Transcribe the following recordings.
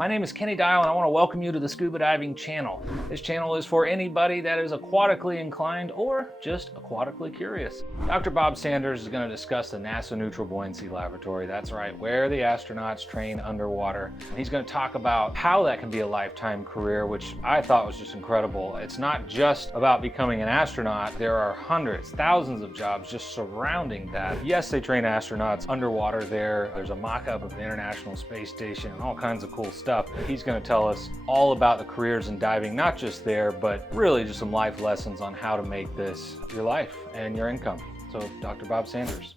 My name is Kenny Dyal, and I want to welcome you to the Scuba Diving channel. This channel is for anybody that is aquatically inclined or just aquatically curious. Dr. Bob Sanders is going to discuss the NASA Neutral Buoyancy Laboratory. That's right, where the astronauts train underwater. And he's going to talk about how that can be a lifetime career, which I thought was just incredible. It's not just about becoming an astronaut. There are hundreds, thousands of jobs just surrounding that. Yes, they train astronauts underwater there. There's a mock-up of the International Space Station and all kinds of cool stuff. He's going to tell us all about the careers in diving, not just there, but really just some life lessons on how to make this your life and your income. So, Dr. Bob Sanders.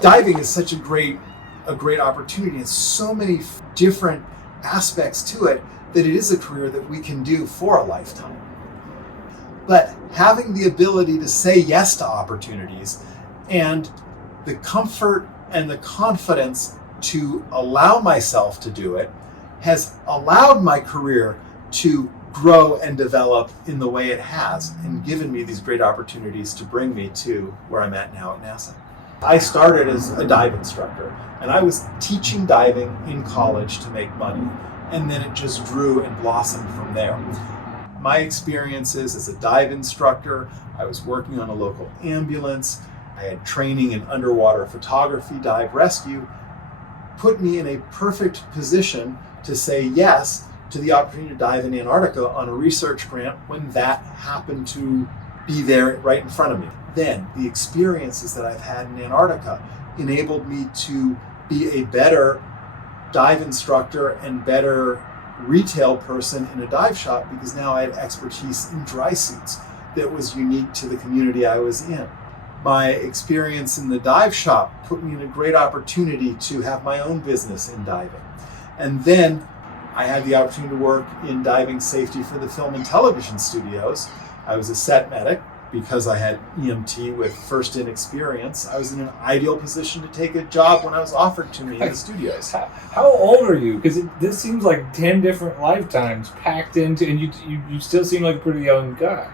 Diving is such a great opportunity. It's so many different aspects to it that it is a career that we can do for a lifetime. But having the ability to say yes to opportunities and the comfort and the confidence to allow myself to do it has allowed my career to grow and develop in the way it has and given me these great opportunities to bring me to where I'm at now at NASA. I started as a dive instructor, and I was teaching diving in college to make money, and then it just grew and blossomed from there. My experiences as a dive instructor, I was working on a local ambulance, I had training in underwater photography, dive rescue, put me in a perfect position to say yes to the opportunity to dive in Antarctica on a research grant when that happened to be there right in front of me. Then the experiences that I've had in Antarctica enabled me to be a better dive instructor and better retail person in a dive shop because now I had expertise in dry suits that was unique to the community I was in. My experience in the dive shop put me in a great opportunity to have my own business in diving. And then I had the opportunity to work in diving safety for the film and television studios. I was a set medic because I had EMT with first in experience. I was in an ideal position to take a job when I was offered to me in the studios. How old are you? Because this seems like 10 different lifetimes packed into, and you still seem like a pretty young guy.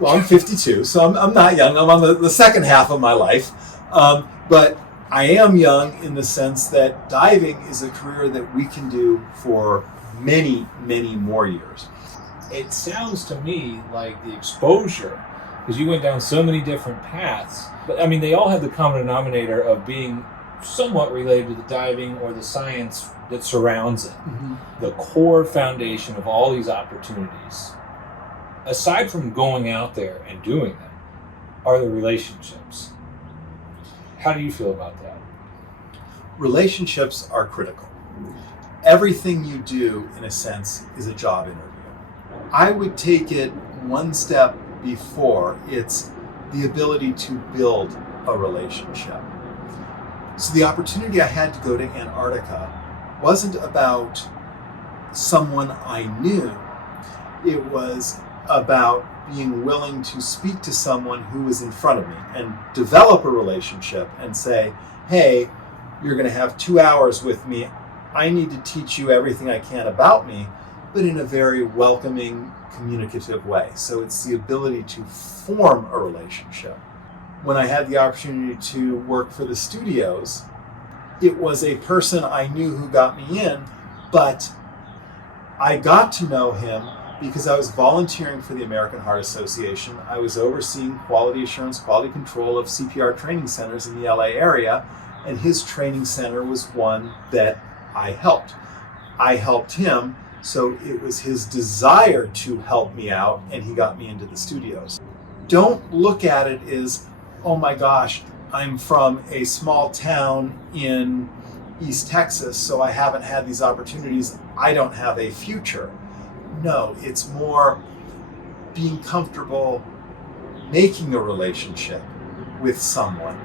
Well, I'm 52, so I'm not young. I'm on the second half of my life. But I am young in the sense that diving is a career that we can do for many, many more years. It sounds to me like the exposure, because you went down so many different paths, but I mean, they all have the common denominator of being somewhat related to the diving or the science that surrounds it. Mm-hmm. The core foundation of all these opportunities, aside from going out there and doing them, are the relationships. How do you feel about that? Relationships are critical. Everything you do, in a sense, is a job interview. I would take it one step before. It's the ability to build a relationship. So the opportunity I had to go to Antarctica wasn't about someone I knew. It was about being willing to speak to someone who was in front of me and develop a relationship and say, hey, you're going to have 2 hours with me. I need to teach you everything I can about me, but in a very welcoming, communicative way. So it's the ability to form a relationship. When I had the opportunity to work for the studios, it was a person I knew who got me in, but I got to know him because I was volunteering for the American Heart Association. I was overseeing quality assurance, quality control of CPR training centers in the LA area, and his training center was one that I helped. I helped him, so it was his desire to help me out, and he got me into the studios. Don't look at it as, oh my gosh, I'm from a small town in East Texas, so I haven't had these opportunities. I don't have a future. No, it's more being comfortable making a relationship with someone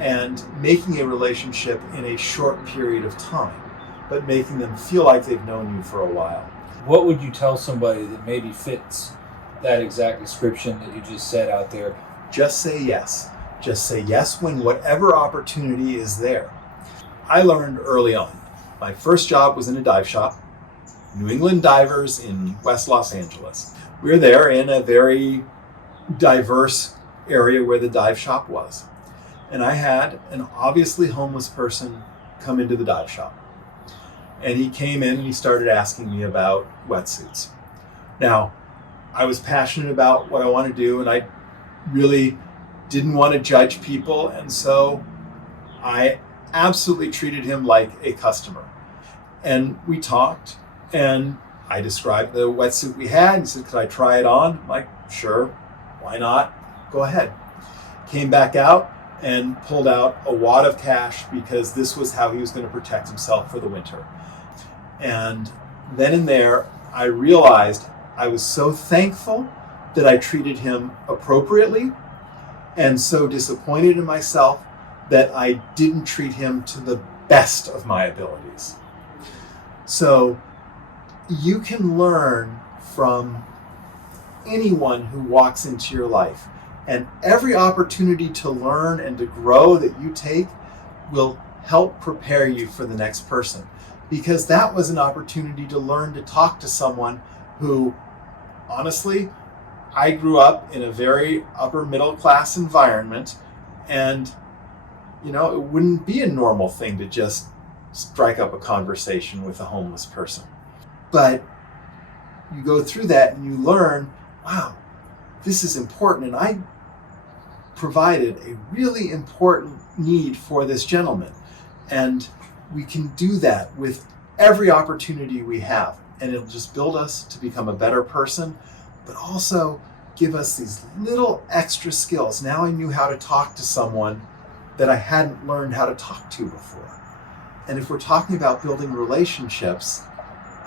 and making a relationship in a short period of time, but making them feel like they've known you for a while. What would you tell somebody that maybe fits that exact description that you just said out there? Just say yes. Just say yes when whatever opportunity is there. I learned early on. My first job was in a dive shop. New England Divers in West Los Angeles. We were there in a very diverse area where the dive shop was. and I had an obviously homeless person come into the dive shop. And he came in and he started asking me about wetsuits. Now, I was passionate about what I want to do, and I really didn't want to judge people, and so I absolutely treated him like a customer. And we talked, and I described the wetsuit we had. He said, could I try it on? I'm like, sure, why not? Go ahead. Came back out and pulled out a wad of cash because this was how he was going to protect himself for the winter. And then and there, I realized I was so thankful that I treated him appropriately, and so disappointed in myself that I didn't treat him to the best of my abilities. So you can learn from anyone who walks into your life, and every opportunity to learn and to grow that you take will help prepare you for the next person, because that was an opportunity to learn to talk to someone who, honestly, I grew up in a very upper middle class environment, and it wouldn't be a normal thing to just strike up a conversation with a homeless person. But you go through that and you learn, wow, this is important, and I provided a really important need for this gentleman. And we can do that with every opportunity we have, and it'll just build us to become a better person, but also give us these little extra skills. Now I knew how to talk to someone that I hadn't learned how to talk to before. And if we're talking about building relationships,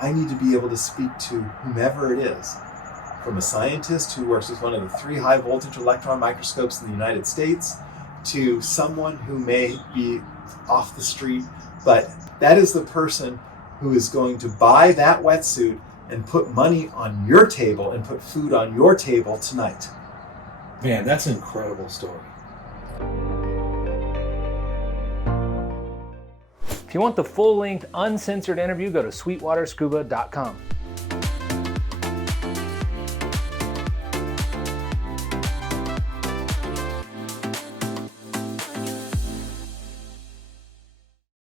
I need to be able to speak to whomever it is, from a scientist who works with one of the 3 high voltage electron microscopes in the United States, to someone who may be off the street, but that is the person who is going to buy that wetsuit and put money on your table and put food on your table tonight. Man, that's an incredible story. If you want the full-length, uncensored interview, go to sweetwaterscuba.com.